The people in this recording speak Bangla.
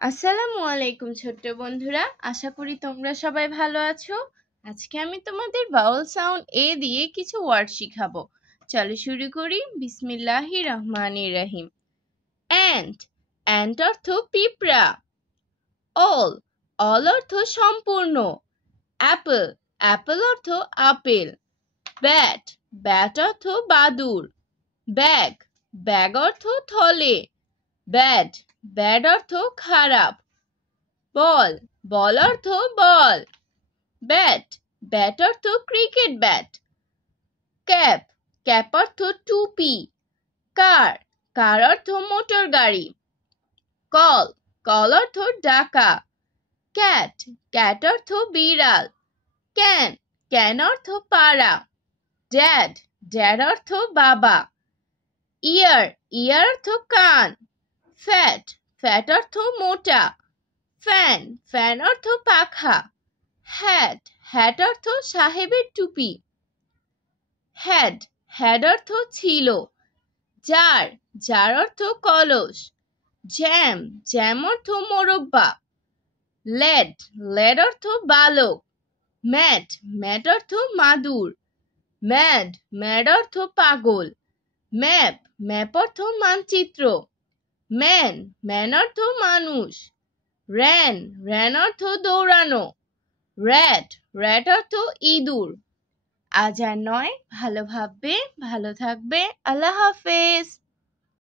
আসসালামু আলাইকুম ছোট্ট বন্ধুরা, আশা করি তোমরা সবাই ভালো আছো। আজকে আমি তোমাদের ভাওয়েল সাউন্ড এ দিয়ে কিছু ওয়ার্ড শিখাবো। চলো শুরু করি। বিসমিল্লাহির রহমানির রহিম। অ্যান্ট, অ্যান্ট অর্থ পিঁপড়া। অল, অল অর্থ সম্পূর্ণ। অ্যাপল, অ্যাপল অর্থ আপেল। ব্যাট, ব্যাট অর্থ বাদুড়। ব্যাগ, ব্যাগ অর্থ থলে। ব্যাড, ব্যাড অর্থ খারাপ। বল, বল অর্থ বল। ব্যাট, ব্যাট অর্থ ক্রিকেট ব্যাট। ক্যাপ, ক্যাপ অর্থ টুপি। কার, কার অর্থ মোটর গাড়ি। কল, কল অর্থ ডাকা। ক্যাট, ক্যাট অর্থ বিড়াল। ক্যান, ক্যান অর্থ পাড়া। ড্যাড, ড্যাড অর্থ বাবা। ইয়ার, ইয়ার অর্থ কান। ফ্যাট, ফ্যাট অর্থ মোটা। ফ্যান, ফ্যান অর্থ পাখা। হ্যাট, হ্যাট অর্থ সাহেবের টুপি। হ্যাড, হ্যাড অর্থ ছিল। জার, জার অর্থ কলস। জ্যাম, জ্যাম অর্থ মোরব্বা। লেড, লেড অর্থ বালক। ম্যাট, ম্যাট অর্থ মাদুর। ম্যাড, ম্যাড অর্থ পাগল। ম্যাপ, ম্যাপ অর্থ মানচিত্র। ম্যান, ম্যান অর্থ মানুষ। র্যান, র্যান অর্থ দৌড়ানো। র্যাট, র্যাট অর্থ ইঁদুর। আজ আর নয়, ভালো ভাববে, ভালো থাকবে। আল্লাহ হাফেজ।